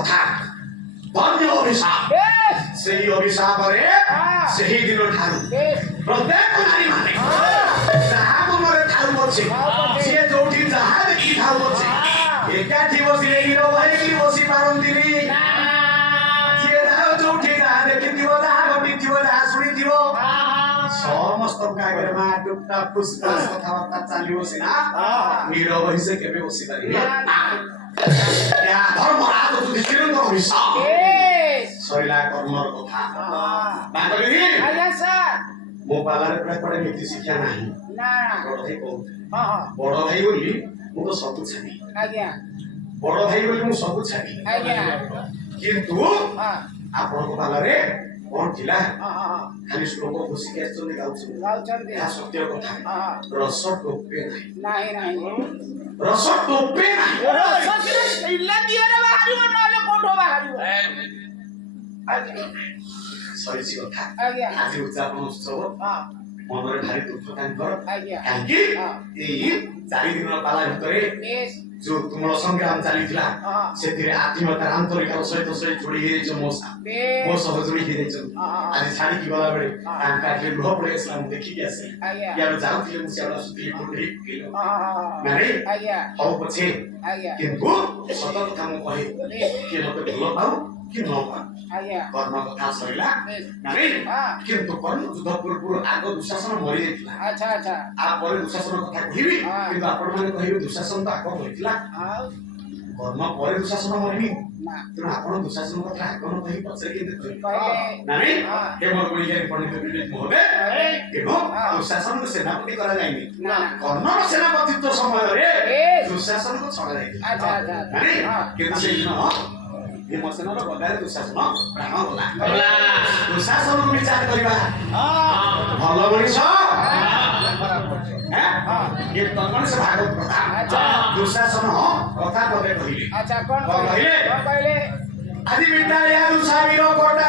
कथा धन्य अभिशाप से अभिशाप से ही दिन ठारू प्रत्येक नारी माने जहाँ मन ठारू बचे सी जो जहाँ देखी ठारू बचे एकाठी बसिले नीर भई बसी पारती सी जो जहाँ देखी जहाँ घटी जहाँ शुणी समस्त आगे में टुपटा पुष्पा कथबार्ता चलो सीना नीर भई से केबे बसी पारे या धर्मराज युधिष्ठिर अभिशाप सैला कर्मर कथा बांगली आज्ञा सर मो पालारे प्राय पड़े नीति शिक्षा नाही ना बड़ भाई कहू हां हां बड़ भाई बोली मु तो सब छाड़ी आज्ञा बड़ भाई बोली मु सब छाड़ी आज्ञा किंतु हां आपण को पालारे कोन थिला हां हां खाली श्लोक खुशी के चले गाउछु गाउछन्ते या सत्य कथा हां रस टोपे नाही नाही रस टोपे नाही रस इल्ला दिएर बाहरियो नले कोठो बाहरियो सरीची कथा आज्ञा आज उद्यापन उत्सव हां मनरे भारी दुख तांकर आज्ञा कांकी एई 4 दिन पाला भितरे यस जो तुमरो संग्राम चलीथिला हां सेतिरे आत्मीयता आंतरिक सहित सहित जोड़ी हे जो मोसा मो सब जोड़ी हे जो आज छाड़ी की गला बेले कांकाले लोह पड़े इस्लाम देखि के आसे आज्ञा या जाउथिले मुसियाला सुतिले कोठरी केलो हां माने आज्ञा हौ पछि आज्ञा किंतु सतत काम कहे के मते भलो पाऊ कि न पाऊ आज्ञा कर्म कथा सैला माने किंतु कर्म युद्ध पूर्व आगो दुशासन मरि जाइतिला अच्छा अच्छा आ परे दुशासन कथा कहिबी किंतु आपण माने कहिबे दुशासन तो आगो होइतिला हां कर्म परे दुशासन मरिनी ना तेणु आपण दुशासन कथा आगो न कहि पछरे के देखि पहिले नानी हे मोर गुणिगारी पंडित विवेक महोदय केनो दुशासन सेनापति करा जाइनी ना कर्म सेनापतित्व समय रे दुशासन को छडा जाइति अच्छा अच्छा नानी किंतु से न ये मसनर बगारे दुशासन प्राण होला दुशासन को विचार करिबा भलो मनिष ये तर्मण से भागवत कथा दुशासन कथा पदे कहिले अच्छा कौन कहले कहले आदि विद्यालय दुशावीर कोटा